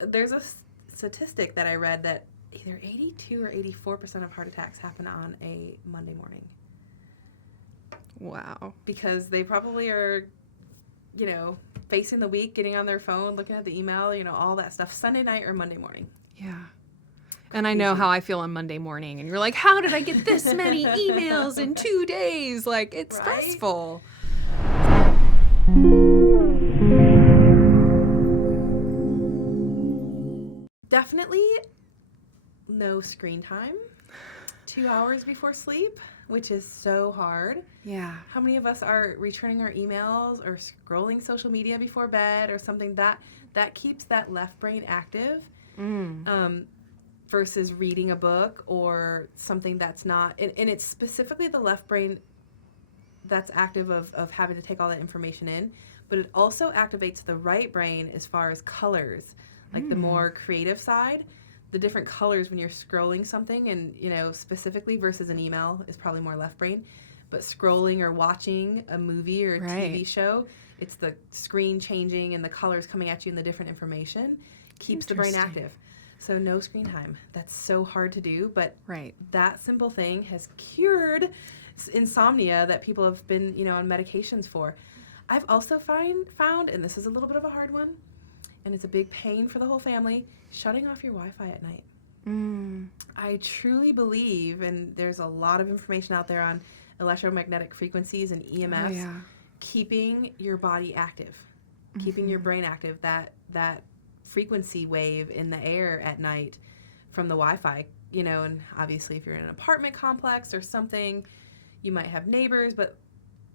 There's a statistic that I read that either 82 or 84% of heart attacks happen on a Monday morning. Wow. Because they probably are, facing the week, getting on their phone, looking at the email, all that stuff, Sunday night or Monday morning. Yeah. And I know how I feel on Monday morning. And you're like, how did I get this many emails in 2 days? Like, it's stressful. Definitely no screen time. 2 hours before sleep, which is so hard. Yeah. How many of us are returning our emails or scrolling social media before bed or something that keeps that left brain active versus reading a book or something that's not. And it's specifically the left brain that's active of having to take all that information in, but it also activates the right brain as far as colors, like the more creative side. The different colors when you're scrolling something and, specifically versus an email is probably more left brain. But scrolling or watching a movie or a TV show, it's the screen changing and the colors coming at you and the different information keeps the brain active. So no screen time. That's so hard to do, but that simple thing has cured insomnia that people have been, on medications for. I've also found, and this is a little bit of a hard one, and it's a big pain for the whole family, shutting off your Wi-Fi at night. I truly believe, and there's a lot of information out there on electromagnetic frequencies and EMFs, keeping your body active, keeping your brain active, that frequency wave in the air at night from the Wi-Fi, and obviously if you're in an apartment complex or something, you might have neighbors, but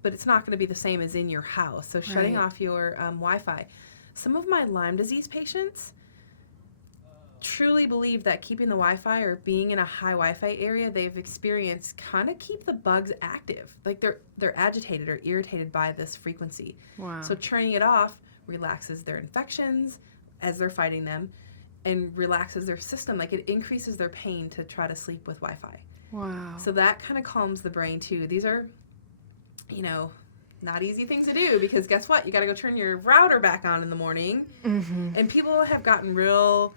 it's not going to be the same as in your house. So shutting off your Wi-Fi. Some of my Lyme disease patients truly believe that keeping the Wi-Fi or being in a high Wi-Fi area they've experienced kind of keep the bugs active. Like they're agitated or irritated by this frequency. Wow. So turning it off relaxes their infections as they're fighting them and relaxes their system. Like it increases their pain to try to sleep with Wi-Fi. Wow. So that kind of calms the brain too. These are, not easy things to do because guess what? You got to go turn your router back on in the morning. And people have gotten real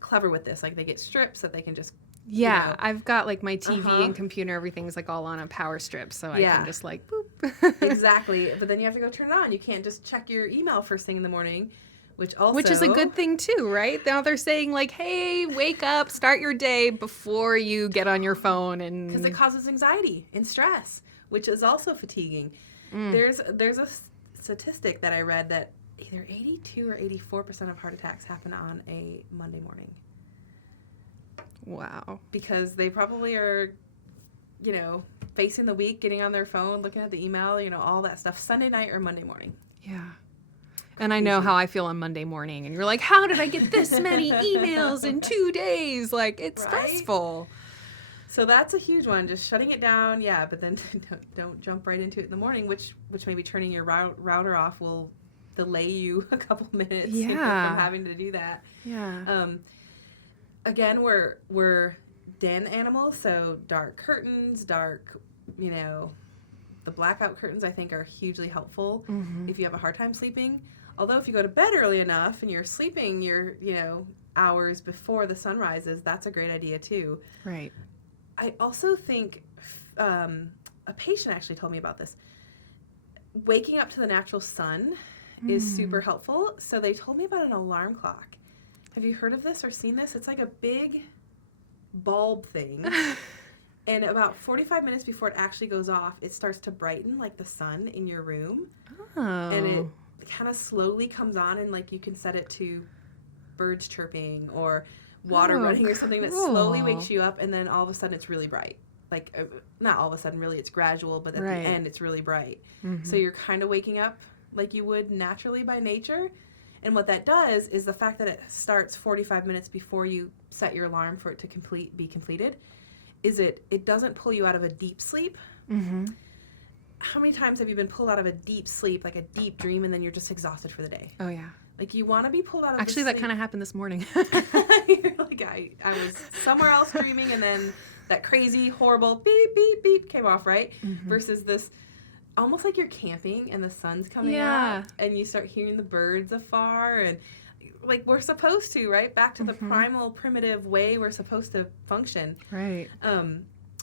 clever with this. Like they get strips that they can just. Yeah, I've got like my TV and computer, everything's like all on a power strip, so I can just like boop. Exactly. But then you have to go turn it on. You can't just check your email first thing in the morning, which is a good thing too, right? Now they're saying like, hey, wake up, start your day before you get on your phone, and because it causes anxiety and stress, which is also fatiguing. There's a statistic that I read that either 82 or 84% of heart attacks happen on a Monday morning. Wow. Because they probably are, facing the week, getting on their phone, looking at the email, all that stuff, Sunday night or Monday morning. Yeah. And I know how I feel on Monday morning. And you're like, how did I get this many emails in 2 days? Like, it's stressful. So that's a huge one, just shutting it down, but then don't jump right into it in the morning, which maybe turning your router off will delay you a couple minutes from having to do that. Yeah. Again, we're den animals, so dark curtains, the blackout curtains I think are hugely helpful if you have a hard time sleeping. Although if you go to bed early enough and you're sleeping your, hours before the sun rises, that's a great idea too. Right. I also think a patient actually told me about this. Waking up to the natural sun is super helpful. So they told me about an alarm clock. Have you heard of this or seen this? It's like a big bulb thing. And about 45 minutes before it actually goes off, it starts to brighten like the sun in your room. Oh. And it kind of slowly comes on, and like you can set it to birds chirping or water running or something that slowly wakes you up, and then all of a sudden it's really bright. Like, not all of a sudden, really, it's gradual, but at the end it's really bright. So you're kind of waking up like you would naturally by nature. And what that does is the fact that it starts 45 minutes before you set your alarm for it to be completed, is it doesn't pull you out of a deep sleep. How many times have you been pulled out of a deep sleep, like a deep dream, and then you're just exhausted for the day? Oh, yeah. Like, you want to be pulled out of Actually, the that kind of happened this morning. You're like, I was somewhere else dreaming, and then that crazy, horrible beep, beep, beep came off, right? Versus this, almost like you're camping, and the sun's coming out, and you start hearing the birds afar, and like we're supposed to, right? Back to the primal, primitive way we're supposed to function. Right.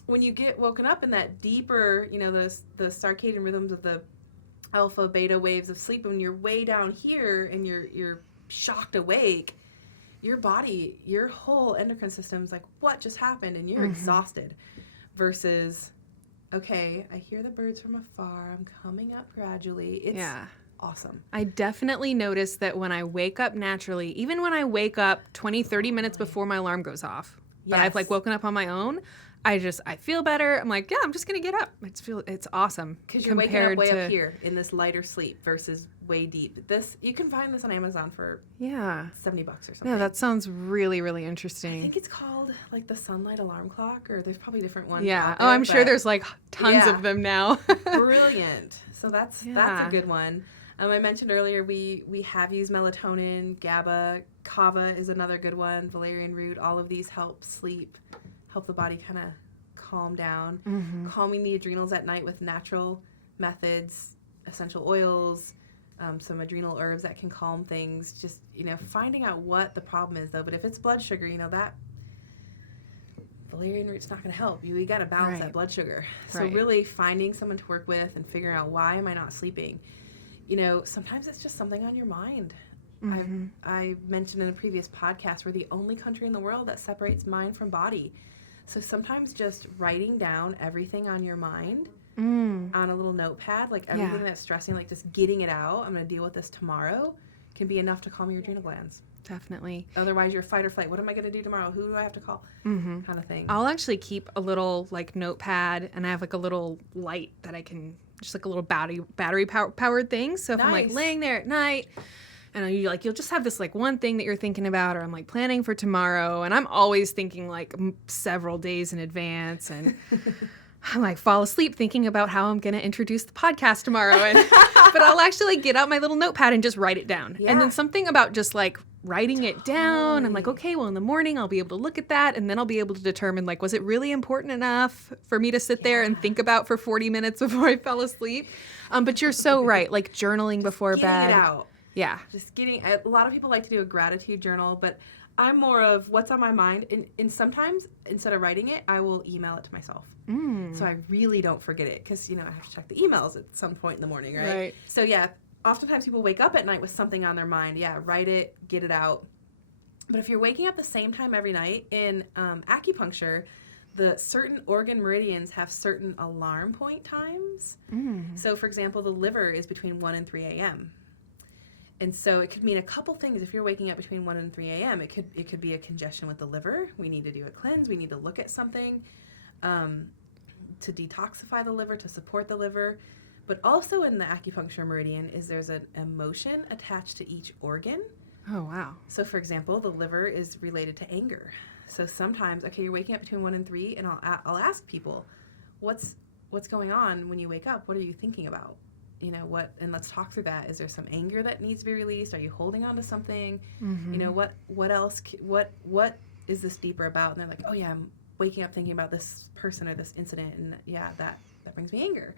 When you get woken up in that deeper, the circadian rhythms of the alpha, beta waves of sleep, when you're way down here and you're shocked awake, your body, your whole endocrine system's like, what just happened? And you're exhausted. Versus, okay, I hear the birds from afar. I'm coming up gradually. It's awesome. I definitely notice that when I wake up naturally, even when I wake up 20, 30 minutes before my alarm goes off, but I've like woken up on my own, I feel better. I'm like, yeah, I'm just going to get up. It's awesome. Because you're waking up way up here in this lighter sleep versus way deep. You can find this on Amazon for $70 or something. Yeah, that sounds really, really interesting. I think it's called like the sunlight alarm clock, or there's probably different ones. Yeah. Out there, I'm sure there's like tons of them now. Brilliant. So that's a good one. I mentioned earlier we have used melatonin, GABA, kava is another good one, valerian root. All of these help sleep, help the body kind of calm down, calming the adrenals at night with natural methods, essential oils, some adrenal herbs that can calm things. Just finding out what the problem is though. But if it's blood sugar, that valerian root's not going to help you. We got to balance that blood sugar. So really finding someone to work with and figuring out, why am I not sleeping? Sometimes it's just something on your mind. I mentioned in a previous podcast, we're the only country in the world that separates mind from body. So sometimes just writing down everything on your mind on a little notepad, like everything that's stressing, like just getting it out, I'm going to deal with this tomorrow, can be enough to calm your adrenal glands. Definitely. Otherwise, you're fight or flight. What am I going to do tomorrow? Who do I have to call? Kind of thing. I'll actually keep a little like notepad, and I have like a little light that I can, just like a little battery powered thing. So if I'm like laying there at night, and you'll just have this like one thing that you're thinking about, or I'm like planning for tomorrow, and I'm always thinking like several days in advance, and I like fall asleep thinking about how I'm going to introduce the podcast tomorrow. But I'll actually get out my little notepad and just write it down. Yeah. And then something about just like writing it down. I'm like, okay, well in the morning I'll be able to look at that, and then I'll be able to determine like, was it really important enough for me to sit there and think about for 40 minutes before I fell asleep? But you're so right. Like journaling before bed. Getting it out. Yeah. Just a lot of people like to do a gratitude journal, but I'm more of what's on my mind. And sometimes instead of writing it, I will email it to myself. So I really don't forget it, because, I have to check the emails at some point in the morning, right? So yeah, oftentimes people wake up at night with something on their mind. Yeah, write it, get it out. But if you're waking up the same time every night, in acupuncture, the certain organ meridians have certain alarm point times. So for example, the liver is between 1 and 3 a.m. And so it could mean a couple things. If you're waking up between 1 and 3 a.m., it could be a congestion with the liver. We need to do a cleanse. We need to look at something to detoxify the liver, to support the liver. But also in the acupuncture meridian there's an emotion attached to each organ. Oh, wow. So for example, the liver is related to anger. So sometimes, okay, you're waking up between 1 and 3, and I'll ask people, what's going on when you wake up? What are you thinking about? And let's talk through that. Is there some anger that needs to be released? Are you holding on to something? What else, what is this deeper about? And they're like, oh yeah, I'm waking up thinking about this person or this incident, and yeah, that brings me anger.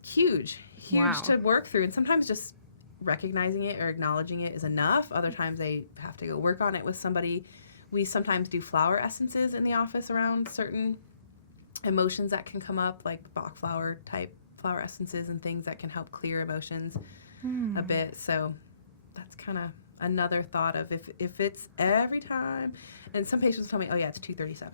Huge to work through. And sometimes just recognizing it or acknowledging it is enough. Other times they have to go work on it with somebody. We sometimes do flower essences in the office around certain emotions that can come up, like Bach flower type flower essences and things that can help clear emotions a bit. So that's kind of another thought of if it's every time. And some patients tell me, oh yeah, it's 2:37.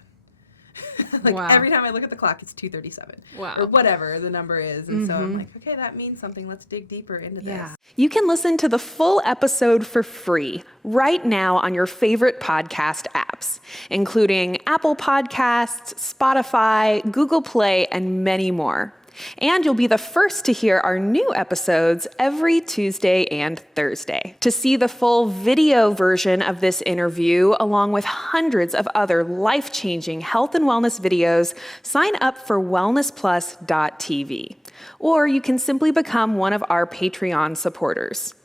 Every time I look at the clock, it's 2:37. Wow. Or whatever the number is. And so I'm like, okay, that means something. Let's dig deeper into this. You can listen to the full episode for free right now on your favorite podcast apps, including Apple Podcasts, Spotify, Google Play, and many more. And you'll be the first to hear our new episodes every Tuesday and Thursday. To see the full video version of this interview, along with hundreds of other life-changing health and wellness videos, sign up for wellnessplus.tv. Or you can simply become one of our Patreon supporters.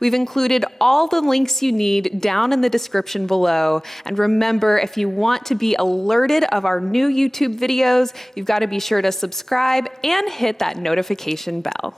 We've included all the links you need down in the description below. And remember, if you want to be alerted of our new YouTube videos, you've got to be sure to subscribe and hit that notification bell.